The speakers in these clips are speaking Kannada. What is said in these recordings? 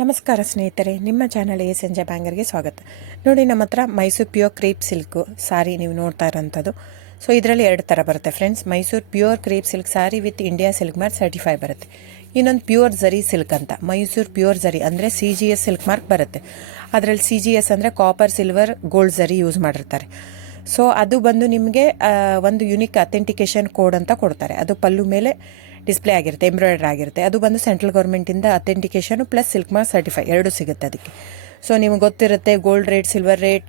ನಮಸ್ಕಾರ ಸ್ನೇಹಿತರೆ, ನಿಮ್ಮ ಚಾನಲ್ ಸಂಜೆ ಬ್ಯಾಂಗರ್ಗೆ ಸ್ವಾಗತ. ನೋಡಿ, ನಮ್ಮ ಹತ್ರ ಮೈಸೂರು ಪ್ಯೂರ್ ಕ್ರೇಪ್ ಸಿಲ್ಕ್ ಸಾರಿ ನೀವು ನೋಡ್ತಾ ಇರೋಂಥದ್ದು. ಸೊ ಇದರಲ್ಲಿ ಎರಡು ಥರ ಬರುತ್ತೆ friends. Mysuru pure crepe silk sorry with India silk mark certify ಬರುತ್ತೆ. ಇನ್ನೊಂದು ಪ್ಯೂರ್ ಝರಿ ಸಿಲ್ಕ್ ಅಂತ, ಮೈಸೂರು ಪ್ಯೂರ್ ಝರಿ ಅಂದರೆ CGS ಸಿಲ್ಕ್ ಮಾರ್ಕ್ ಬರುತ್ತೆ. ಅದರಲ್ಲಿ CGS ಅಂದರೆ ಕಾಪರ್, ಸಿಲ್ವರ್, ಗೋಲ್ಡ್ ಝರಿ ಯೂಸ್ ಮಾಡಿರ್ತಾರೆ. ಸೊ ಅದು ಬಂದು ನಿಮಗೆ ಒಂದು ಯುನಿಕ್ ಅಥೆಂಟಿಕೇಶನ್ ಕೋಡ್ ಅಂತ ಕೊಡ್ತಾರೆ. ಅದು ಪಲ್ಲು ಮೇಲೆ ಡಿಸ್ಪ್ಲೇ ಆಗಿರುತ್ತೆ, ಎಂಬ್ರಾಯ್ಡ್ರಿ ಆಗಿರುತ್ತೆ. ಅದು ಬಂದು ಸೆಂಟ್ರಲ್ ಗೌರ್ಮೆಂಟಿಂದ authentication plus silk mark certify ಎರಡು ಸಿಗುತ್ತೆ ಅದಕ್ಕೆ. ಸೊ ನಿಮಗೆ ಗೊತ್ತಿರುತ್ತೆ ಗೋಲ್ಡ್ ರೇಟ್, ಸಿಲ್ವರ್ ರೇಟ್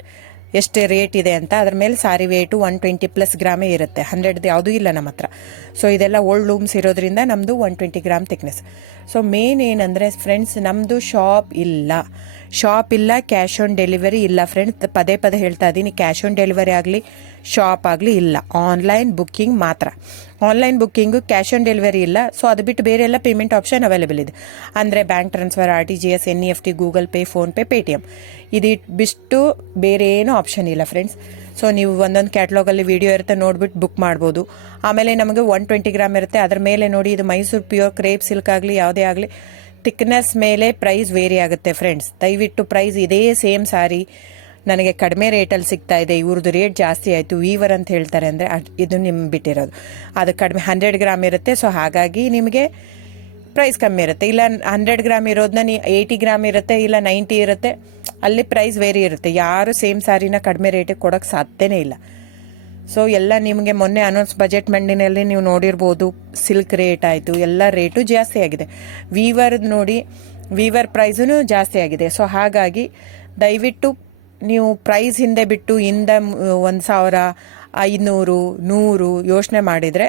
ಎಷ್ಟು ರೇಟ್ ಇದೆ ಅಂತ. ಅದ್ರ ಮೇಲೆ ಸಾರಿ ವೇಟು 120+ ಗ್ರಾಮೇ ಇರುತ್ತೆ, 100 ಯಾವುದೂ ಇಲ್ಲ ನಮ್ಮ ಹತ್ರ. ಸೊ ಇದೆಲ್ಲ ಓಲ್ಡ್ ಲೂಮ್ಸ್ ಇರೋದ್ರಿಂದ ನಮ್ಮದು 120 ಗ್ರಾಮ್ ಥಿಕ್ನೆಸ್. ಸೊ ಮೇನ್ ಏನಂದರೆ ಫ್ರೆಂಡ್ಸ್, ನಮ್ಮದು ಶಾಪ್ ಇಲ್ಲ, ಕ್ಯಾಶ್ ಆನ್ ಡೆಲಿವರಿ ಇಲ್ಲ ಫ್ರೆಂಡ್ಸ್. ಪದೇ ಪದೇ ಹೇಳ್ತಾ ಇದ್ದೀನಿ, ಕ್ಯಾಶ್ ಆನ್ ಡೆಲಿವರಿ ಆಗಲಿ, ಶಾಪ್ ಆಗಲಿ ಇಲ್ಲ. ಆನ್ಲೈನ್ ಬುಕ್ಕಿಂಗ್ ಮಾತ್ರ. Online booking, cash on delivery ಇಲ್ಲ. ಸೊ ಅದು ಬಿಟ್ಟು ಬೇರೆ ಎಲ್ಲ ಪೇಮೆಂಟ್ ಆಪ್ಷನ್ ಅವೈಲೇಬಲ್ ಇದೆ. ಅಂದರೆ bank transfer, RTGS, NEFT, Google pay, PhonePe, Paytm. ಇದು ಬಿಟ್ಟು ಬೇರೆ ಏನೂ ಆಪ್ಷನ್ ಇಲ್ಲ ಫ್ರೆಂಡ್ಸ್. ಸೊ ನೀವು ಒಂದೊಂದು ಕ್ಯಾಟ್ಲಾಗಲ್ಲಿ ವಿಡಿಯೋ ಇರುತ್ತೆ, ನೋಡ್ಬಿಟ್ಟು ಬುಕ್ ಮಾಡ್ಬೋದು. ಆಮೇಲೆ ನಮಗೆ 120 ಗ್ರಾಮ್ ಇರುತ್ತೆ. ಅದ್ರ ಮೇಲೆ ನೋಡಿ, ಇದು ಮೈಸೂರು ಪ್ಯೂರ್ ಕ್ರೇಪ್ ಸಿಲ್ಕ್ ಆಗಲಿ ಯಾವುದೇ ಆಗಲಿ ಥಿಕ್ನೆಸ್ ಮೇಲೆ ಪ್ರೈಸ್ ವೇರಿ ಆಗುತ್ತೆ ಫ್ರೆಂಡ್ಸ್. ದಯವಿಟ್ಟು ಪ್ರೈಸ್ ಇದೇ ಸೇಮ್ ಸಾರಿ ನನಗೆ ಕಡಿಮೆ ರೇಟಲ್ಲಿ ಸಿಗ್ತಾ ಇದೆ, ಇವ್ರದ್ದು ರೇಟ್ ಜಾಸ್ತಿ ಆಯಿತು, ವೀವರ್ ಅಂತ ಹೇಳ್ತಾರೆ ಅಂದರೆ ಇದು ನಿಮ್ಗೆ ಬಿಟ್ಟಿರೋದು. ಅದು ಕಡಿಮೆ 100 ಗ್ರಾಮ್ ಇರುತ್ತೆ. ಸೊ ಹಾಗಾಗಿ ನಿಮಗೆ ಪ್ರೈಸ್ ಕಮ್ಮಿ ಇರುತ್ತೆ. ಇಲ್ಲ 100 ಗ್ರಾಮ್ ಇರೋದನ್ನ 80 ಗ್ರಾಮ್ ಇರುತ್ತೆ, ಇಲ್ಲ 90 ಇರುತ್ತೆ. ಅಲ್ಲಿ ಪ್ರೈಸ್ ವೇರಿ ಇರುತ್ತೆ. ಯಾರು ಸೇಮ್ ಸಾರಿನ ಕಡಿಮೆ ರೇಟಿಗೆ ಕೊಡೋಕ್ಕೆ ಸಾಧ್ಯನೇ ಇಲ್ಲ. ಸೊ ಎಲ್ಲ ನಿಮಗೆ ಮೊನ್ನೆ ಅನೌನ್ಸ್ ಬಜೆಟ್ ಮಂಡಿನಲ್ಲಿ ನೀವು ನೋಡಿರ್ಬೋದು, ಸಿಲ್ಕ್ ರೇಟ್ ಆಯಿತು, ಎಲ್ಲ ರೇಟು ಜಾಸ್ತಿ ಆಗಿದೆ. ವೀವರ್ದು ನೋಡಿ, ವೀವರ್ ಪ್ರೈಸೂ ಜಾಸ್ತಿ ಆಗಿದೆ. ಸೊ ಹಾಗಾಗಿ ದಯವಿಟ್ಟು ನೀವು ಪ್ರೈಸ್ ಹಿಂದೆ ಬಿಟ್ಟು 1,000, 500, 100 ಯೋಚನೆ ಮಾಡಿದರೆ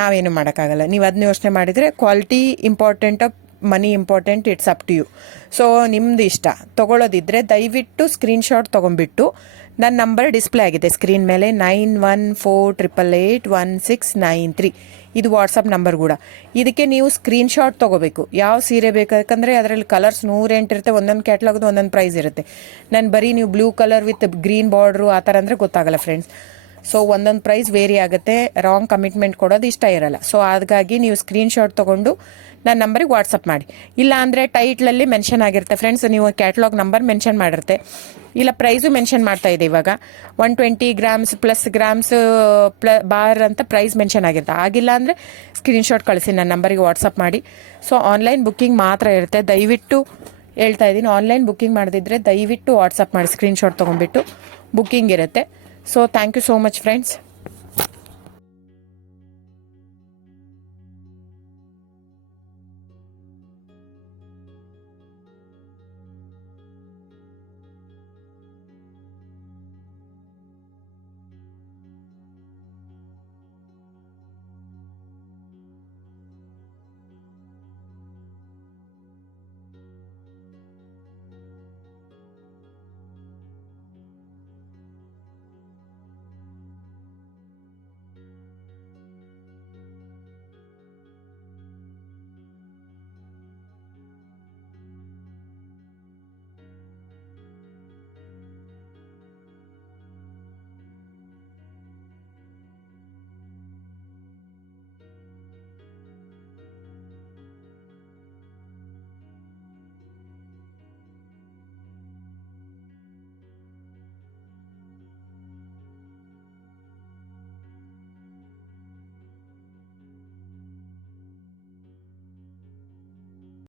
ನಾವೇನು ಮಾಡೋಕ್ಕಾಗಲ್ಲ. ನೀವು ಅದನ್ನ ಯೋಚನೆ ಮಾಡಿದರೆ quality important, money important, it's up to you. So ನಿಮ್ಮದು ಇಷ್ಟ. ತೊಗೊಳ್ಳೋದಿದ್ದರೆ ದಯವಿಟ್ಟು ಸ್ಕ್ರೀನ್ಶಾಟ್ ತೊಗೊಂಡ್ಬಿಟ್ಟು, ನನ್ನ ನಂಬರ್ ಡಿಸ್ಪ್ಲೇ ಆಗಿದೆ ಸ್ಕ್ರೀನ್ ಮೇಲೆ, 9148881693. ಇದು ವಾಟ್ಸಪ್ ನಂಬರ್ ಕೂಡ. ಇದಕ್ಕೆ ನೀವು ಸ್ಕ್ರೀನ್ಶಾಟ್ ತೊಗೋಬೇಕು. ಯಾವ ಸೀರೆ ಬೇಕು, ಯಾಕಂದರೆ ಅದರಲ್ಲಿ ಕಲರ್ಸ್ 108 ಇರುತ್ತೆ. ಒಂದೊಂದು ಕ್ಯಾಟ್ಲಾಗ್ದು ಒಂದೊಂದು ಪ್ರೈಸ್ ಇರುತ್ತೆ. ನಾನು ಬರೀ ನೀವು blue colour with green border ಆ ಥರ ಅಂದರೆ ಗೊತ್ತಾಗಲ್ಲ ಫ್ರೆಂಡ್ಸ್. ಸೊ ಒಂದೊಂದು ಪ್ರೈಸ್ ವೇರಿ ಆಗುತ್ತೆ. ರಾಂಗ್ ಕಮಿಟ್ಮೆಂಟ್ ಕೊಡೋದು ಇಷ್ಟ ಇರಲ್ಲ. ಸೊ ಹಾಗಾಗಿ ನೀವು ಸ್ಕ್ರೀನ್ಶಾಟ್ ತೊಗೊಂಡು ನನ್ನ ನಂಬರಿಗೆ ವಾಟ್ಸಪ್ ಮಾಡಿ. ಇಲ್ಲ ಅಂದರೆ ಟೈಟ್ಲಲ್ಲಿ ಮೆನ್ಷನ್ ಆಗಿರುತ್ತೆ ಫ್ರೆಂಡ್ಸ್, ನೀವು ಕ್ಯಾಟ್ಲಾಗ್ ನಂಬರ್ ಮೆನ್ಷನ್ ಮಾಡಿರುತ್ತೆ. ಇಲ್ಲ ಪ್ರೈಸು ಮೆನ್ಷನ್ ಮಾಡ್ತಾ ಇದೆ ಇವಾಗ, 120 ಗ್ರಾಮ್ಸ್ ಪ್ಲಸ್ ಗ್ರಾಮ್ಸ್ ಬಾರ್ ಅಂತ ಪ್ರೈಸ್ ಮೆನ್ಷನ್ ಆಗಿರುತ್ತೆ. ಆಗಿಲ್ಲ ಅಂದರೆ ಸ್ಕ್ರೀನ್ಶಾಟ್ ಕಳಿಸಿ, ನನ್ನ ನಂಬರಿಗೆ ವಾಟ್ಸಪ್ ಮಾಡಿ. ಸೊ ಆನ್ಲೈನ್ ಬುಕ್ಕಿಂಗ್ ಮಾತ್ರ ಇರುತ್ತೆ. ದಯವಿಟ್ಟು ಹೇಳ್ತಾ ಇದ್ದೀನಿ, ಆನ್ಲೈನ್ ಬುಕ್ಕಿಂಗ್ ಮಾಡದಿದ್ದರೆ ದಯವಿಟ್ಟು ವಾಟ್ಸಪ್ ಮಾಡಿ, ಸ್ಕ್ರೀನ್ಶಾಟ್ ತೊಗೊಂಡ್ಬಿಟ್ಟು ಬುಕ್ಕಿಂಗ್ ಇರುತ್ತೆ. So thank you so much friends.